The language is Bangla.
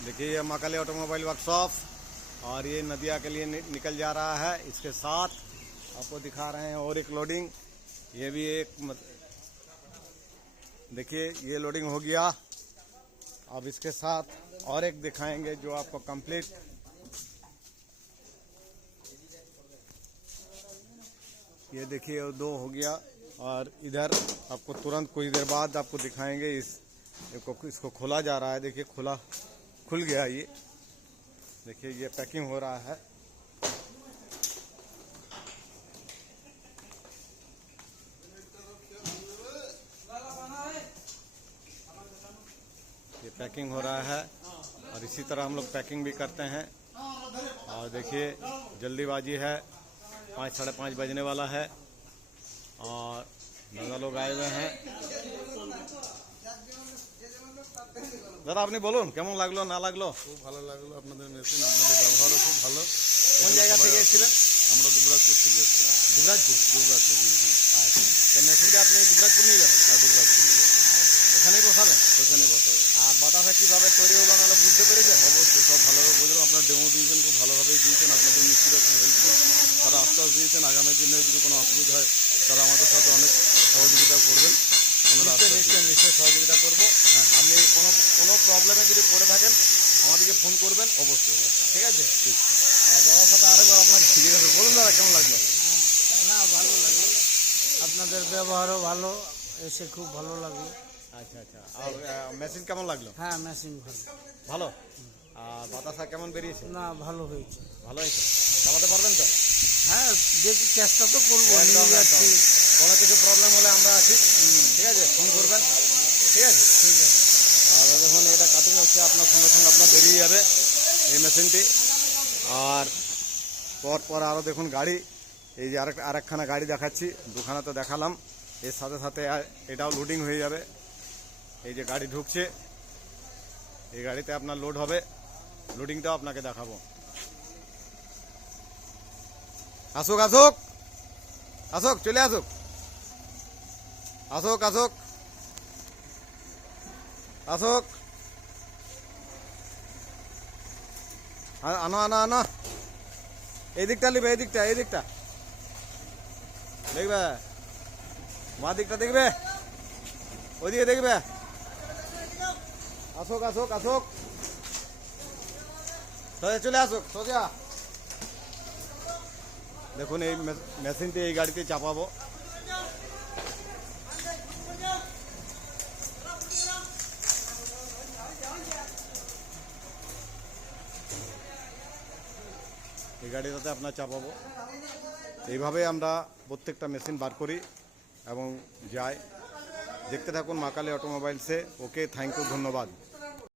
देखिए ये महाकाली ऑटोमोबाइल वर्कशॉप और ये नदिया के लिए निकल जा रहा है। इसके साथ आपको दिखा रहे हैं और एक लोडिंग, ये भी एक देखिए ये लोडिंग हो गया। अब इसके साथ और एक दिखाएंगे जो आपको कंप्लीट, ये देखिए दो हो गया। और इधर आपको तुरंत कुछ देर बाद आपको दिखाएंगे इसको खोला जा रहा है। देखिए खुल गया। ये देखिए ये पैकिंग हो रहा है। ये पैकिंग हो रहा है और इसी तरह हम लोग पैकिंग भी करते हैं। और देखिए जल्दीबाजी है, 5 साढ़े 5 बजने वाला है और दादा लोग आए हुए हैं। দাদা আপনি বলুন কেমন লাগলো না লাগলো? খুব ভালো লাগলো আপনাদের মেশিন, আপনাদের ব্যবহারও খুব ভালো। কোন জায়গা থেকে এসেছিলেন? আমরা দুবরাজপুর থেকে এসেছিলাম। দুবরাজপুর? দুবরাজপুর। আচ্ছা, তো মেশিনটা আপনি দুবরাজপুর নিয়ে যাবেন? আর দুবরাজপুর নিয়ে যাবেন। ওখানেই বসাবেন? ওখানে বসাবো। আর বাতাসা কীভাবে তৈরি হলো নাহলে বুঝতে পেরেছেন? অবশ্যই সব ভালোভাবে বুঝলাম। আপনার ডেমো দিয়েছেন, খুব ভালোভাবেই দিয়েছেন। আপনাদের মিস্ত্রিরা খুব হেল্পফুল, তারা আশ্বাস দিয়েছেন আগামী দিনে যদি কোনো অসুবিধা হয় তারা আমাদের সাথে অনেক সহযোগিতা করবেন। নিশ্চয়ই সহযোগিতা করবো। আপনি কোনো প্রবলেমে যদি পড়ে থাকেন আমাদেরকে ফোন করবেন অবশ্যই, ঠিক আছে? ঠিক। আর দাদার সাথে আরেকবার আপনাকে জিজ্ঞেস করবো। বলুন দাদা কেমন লাগলো? না, ভালো লাগলো, আপনাদের ব্যবহারও ভালো, এসে খুব ভালো লাগলো। আচ্ছা আচ্ছা। আর মেশিন কেমন লাগলো? হ্যাঁ, মেশিন ভালো। ভালো। আর বাতাসা কেমন বেরিয়েছে? না, ভালো হয়েছে। ভালো হয়েছে। চালাতে পারবেন তো? হ্যাঁ, দেখি, চেষ্টা তো করবো। একদম, নিয়ে যাচ্ছি। কোনো কিছু প্রবলেম হলে আমরা আছি, ঠিক আছে? ফোন করবেন, ঠিক আছে? ঠিক আছে। আর যখন এটা কাটিং হচ্ছে আপনার সঙ্গে সঙ্গে আপনার বেরিয়ে যাবে এই মেশিনটি। আর পর আরও দেখুন গাড়ি, এই যে আরেকখানা গাড়ি দেখাচ্ছি, দুখানা তো দেখালাম, এর সাথে সাথে এটাও লোডিং হয়ে যাবে। এই যে গাড়ি ঢুকছে, এই গাড়িতে আপনার লোড হবে, লোডিংটাও আপনাকে দেখাবো। আসুক আসুক আসুক, চলে আসুক, আসুক আসুক আসুক, আনো আনো আনো, এই দিকটা নিবে, এই দিকটা দেখবে, মা দিকটা দেখবে, ওইদিকে দেখবে। আসুক আসুক আসুক, চলে আসুক সোজা। দেখুন এই মেশিনটি এই গাড়িতে চাপাবো। এই গাড়িটাতে আপনার চাপাবো। এইভাবে আমরা প্রত্যেকটা মেশিন বার করি এবং যাই। দেখতে থাকুন মহাকালী অটোমোবাইলসে। ওকে, থ্যাংক ইউ, ধন্যবাদ।